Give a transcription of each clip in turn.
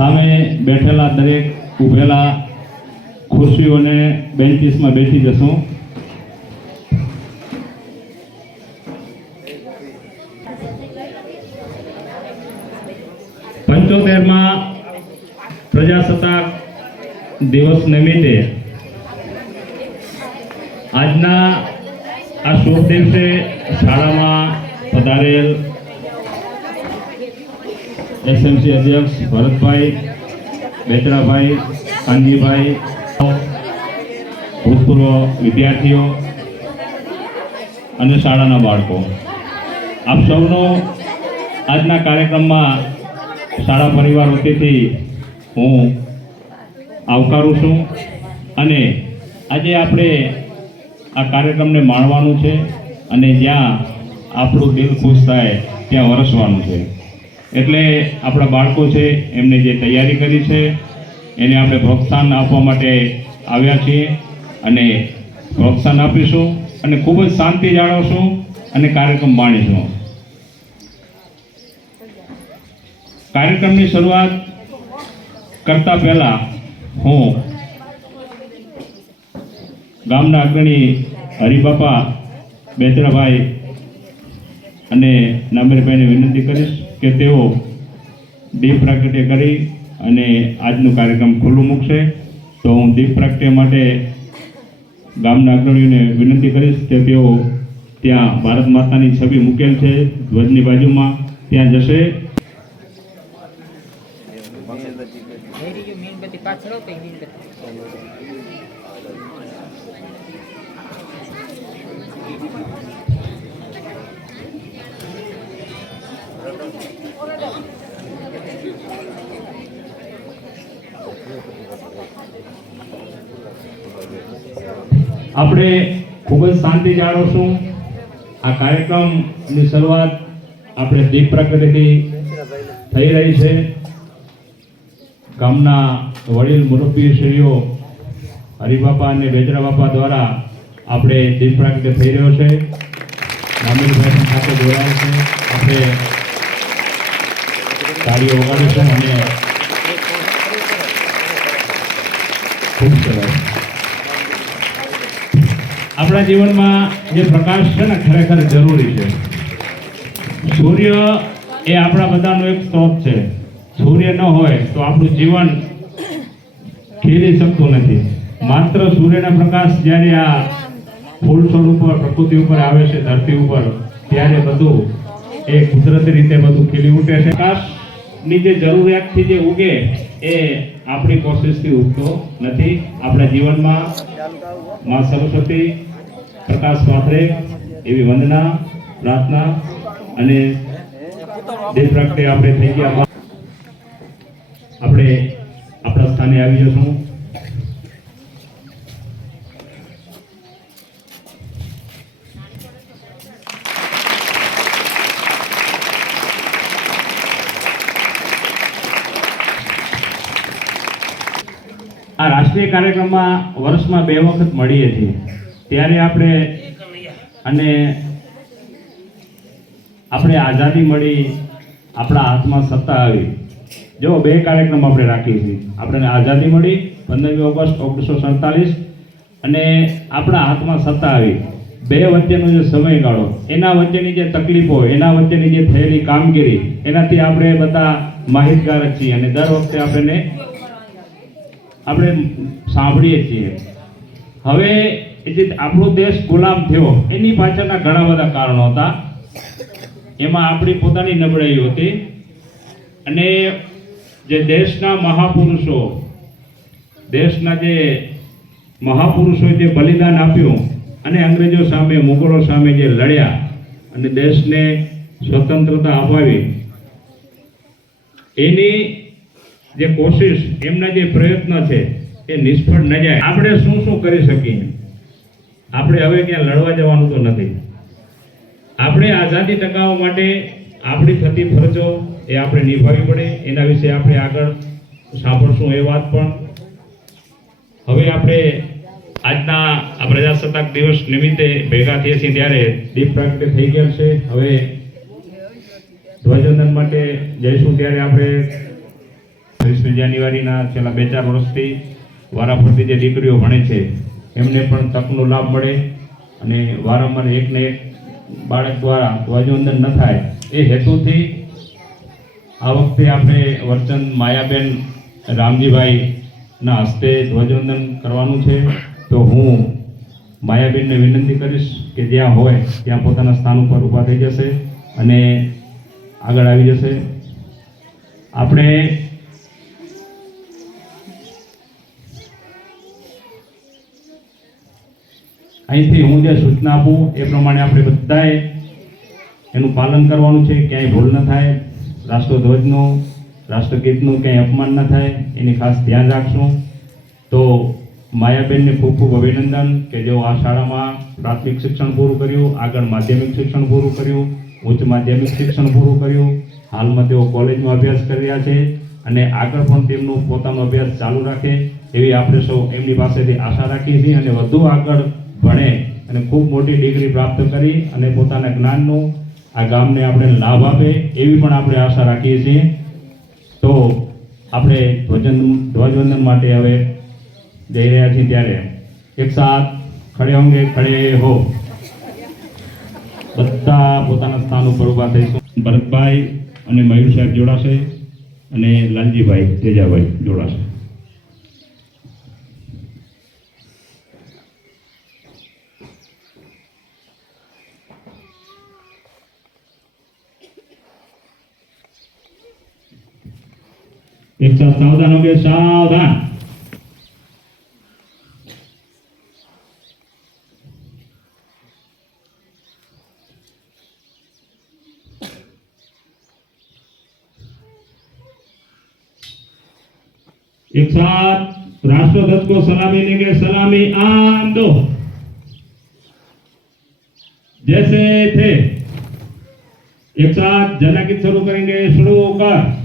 સામે બેઠેલા દરેક ઊભેલા ખુરશીઓને બેન્ચીસમાં બેસી જશું. પંચોતેરમાં પ્રજાસત્તાક દિવસ નિમિત્તે આજના આ શુભ દિવસે શાળામાં પધારેલ એસએમસી અધ્યક્ષ ભરતભાઈ, બેતરાભાઈ, કાનજીભાઈ, ભૂતપૂર્વ વિદ્યાર્થીઓ અને શાળાના બાળકો. આપ સૌનો આજના કાર્યક્રમમાં શાળા પરિવાર વતીથી હું આવકારું છું અને આજે આપણે આ કાર્યક્રમને માણવાનું છે અને જ્યાં આપણું દિલ ખુશ થાય ત્યાં વરસવાનું છે. એટલે આપણા બાળકો છે, એમને જે તૈયારી કરી છે, એને આપણે પ્રોત્સાહન આપવા માટે આવ્યા છીએ અને પ્રોત્સાહન આપીશું અને ખૂબ જ શાંતિ જાળવશું અને કાર્યક્રમ માણીશું કાર્યક્રમની શરૂઆત કરતા પહેલા હું ગામના અગ્રણી હરિબાપા બેચરાભાઈ અને નામરીભાઈને વિનંતી કરીશ. કે તેઓ દીપ પ્રાગટ્ય કરી અને આજનું કાર્યક્રમ ખુલ્લું મૂકશે. તો હું દીપ પ્રાગટ્ય માટે ગામના અગ્રણીઓને વિનંતી કરીશ કે તેઓ ત્યાં ભારત માતાની છબી મૂકેલ છે. ધ્વજની બાજુમાં ત્યાં જશે. પાછળ હતો એ મીણબત્તી આપણે ખૂબ જ શાંતિ જાળવશું આ કાર્યક્રમની શરૂઆત આપણે દીપ પ્રગતિથી થઈ રહી છે. ગામના વડીલ મુરબ્બીશ્રીઓ હરિબાપા અને બેજરા બાપા દ્વારા આપણે દીપ પ્રાગટ્ય થઈ રહ્યો છે. નામીનભાઈ સાથે જોડાયેલ છે. આપણે તાળીઓ વગાડીશું અને ખૂબ સરસ. આપણા જીવનમાં જે પ્રકાશ છે ને, ખરેખર જરૂરી છે. સૂર્ય એ આપણા બધાનો એક સ્ત્રોત છે. સૂર્ય ન હોય તો આપણું જીવન ખીલી શકતું નથી. માત્ર સૂર્યના પ્રકાશ જ્યારે આ ફૂલ છોડ ઉપર પ્રકૃતિ ઉપર આવે છે, ધરતી ઉપર, ત્યારે બધું એ કુદરતી રીતે બધું ખીલી ઉઠે છે. પ્રકાશની જે જરૂરિયાતથી જે ઉગે, એ આપણી કોશિશથી ઉગતો નથી. આપણા જીવનમાં મા સરસ્વતી પ્રકાશ પાથરે એવી વંદના, પ્રાર્થના અને દેશ પ્રગટે આપણે થઈ ગયા. આપણે આપણા સ્થાને આવી જશું આ રાષ્ટ્રીય કાર્યક્રમમાં વર્ષમાં બે વખત મળીએ છીએ. ત્યારે આપણે અને આપણે આઝાદી મળી, આપણા હાથમાં સત્તા આવી. જો બે કાર્યક્રમ આપણે રાખીએ છીએ. આપણને આઝાદી મળી પંદરમી ઓગસ્ટ ઓગણીસો સડતાલીસ અને આપણા હાથમાં સત્તા આવી. બે વચ્ચેનો જે સમયગાળો, એના વચ્ચેની જે તકલીફો, એના વચ્ચેની જે થયેલી કામગીરી, એનાથી આપણે બધા માહિતગાર છીએ અને દર વખતે આપણને આપણે સાંભળીએ છીએ. હવે જે આપણો દેશ ગુલામ થયો, એની પાછળના ઘણા બધા કારણો હતા. એમાં આપણી પોતાની નબળાઈ હતી અને જે દેશના મહાપુરુષો, દેશના જે મહાપુરુષોએ જે બલિદાન આપ્યું અને અંગ્રેજો સામે, મુગલો સામે જે લડ્યા અને દેશને સ્વતંત્રતા અપાવી, એની જે કોશિશ, એમના જે પ્રયત્ન છે, એ નિષ્ફળ ન જાય. આપણે શું શું કરી શકીએ? આપણે હવે ક્યાં લડવા જવાનું તો નથી. આપણે આઝાદી ટકાવવા માટે આપણી થતી ફરજો એ આપણે નિભાવવી પડે. એના વિશે આપણે આગળ સાંભળશું એ વાત પણ. હવે આપણે આજના આ પ્રજાસત્તાક દિવસ નિમિત્તે ભેગા થઈએ છીએ ત્યારે દીપ પ્રાગટ્ય થઈ ગયા છે. હવે ધ્વજવંદન માટે જઈશું ત્યારે આપણે છવ્વીસમી જાન્યુઆરીના છેલ્લા બે ચાર વર્ષથી વારાફરતી જે દીકરીઓ ભણે છે, એમને પણ તકનો લાભ મળે અને વારંવાર એકને એક બાળક દ્વારા ધ્વજવંદન ન થાય એ હેતુથી આ વખતે આપણે વર્ચન માયાબેન રામજીભાઈના હસ્તે ધ્વજવંદન કરવાનું છે. તો હું માયાબેનને વિનંતી કરીશ કે જ્યાં હોય ત્યાં પોતાના સ્થાન ઉપર ઊભા થઈ જશે અને આગળ આવી જશે. આપણે અહીંથી હું જે સૂચના આપું એ પ્રમાણે આપણે બધાએ એનું પાલન કરવાનું છે, ક્યાંય ભૂલ ન થાય, રાષ્ટ્રધ્વજનું, રાષ્ટ્રગીતનું ક્યાંય અપમાન ન થાય, એની ખાસ ધ્યાન રાખશું. તો માયાબેનને ખૂબ ખૂબ અભિનંદન કે જેઓ આ શાળામાં પ્રાથમિક શિક્ષણ પૂરું કર્યું, આગળ માધ્યમિક શિક્ષણ પૂરું કર્યું, ઉચ્ચ માધ્યમિક શિક્ષણ પૂરું કર્યું, હાલમાં તેઓ કોલેજમાં અભ્યાસ કરી રહ્યા છે અને આગળ પણ તેમનું પોતાનો અભ્યાસ ચાલુ રાખે એવી આપણે સૌ એમની પાસેથી આશા રાખીએ છીએ અને વધુ આગળ ભણે અને ખૂબ મોટી ડિગ્રી પ્રાપ્ત કરી અને પોતાના જ્ઞાનનું આ ગામને આપણે લાભ આપે એવી પણ આપણે આશા રાખીએ છીએ. તો આપણે ધ્વજન, ધ્વજવંદન માટે હવે જઈ રહ્યા છીએ ત્યારે. એક સાથ, ખડે અંગે ખડે હો. બધા પોતાના સ્થાન ઉપર ઊભા થઈશું. ભરતભાઈ અને મયુર સાહેબ જોડાશે અને લાલજીભાઈ તેજાભાઈ જોડાશે. एक साथ राष्ट्रध्वज को सलामी लेंगे, सलामी आंदो। जैसे थे। एक साथ जनगीत शुरू करेंगे, शुरू कर।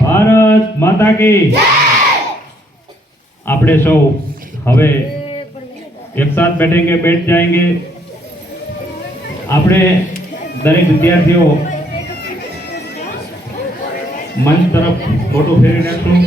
ભારત માતા કી. આપણે સૌ હવે એક સાથ બેઠેંગે બેઠ જાયંગે. આપણે દરેક વિદ્યાર્થીઓ મંચ તરફ ફોટો ફેરી નાખશું.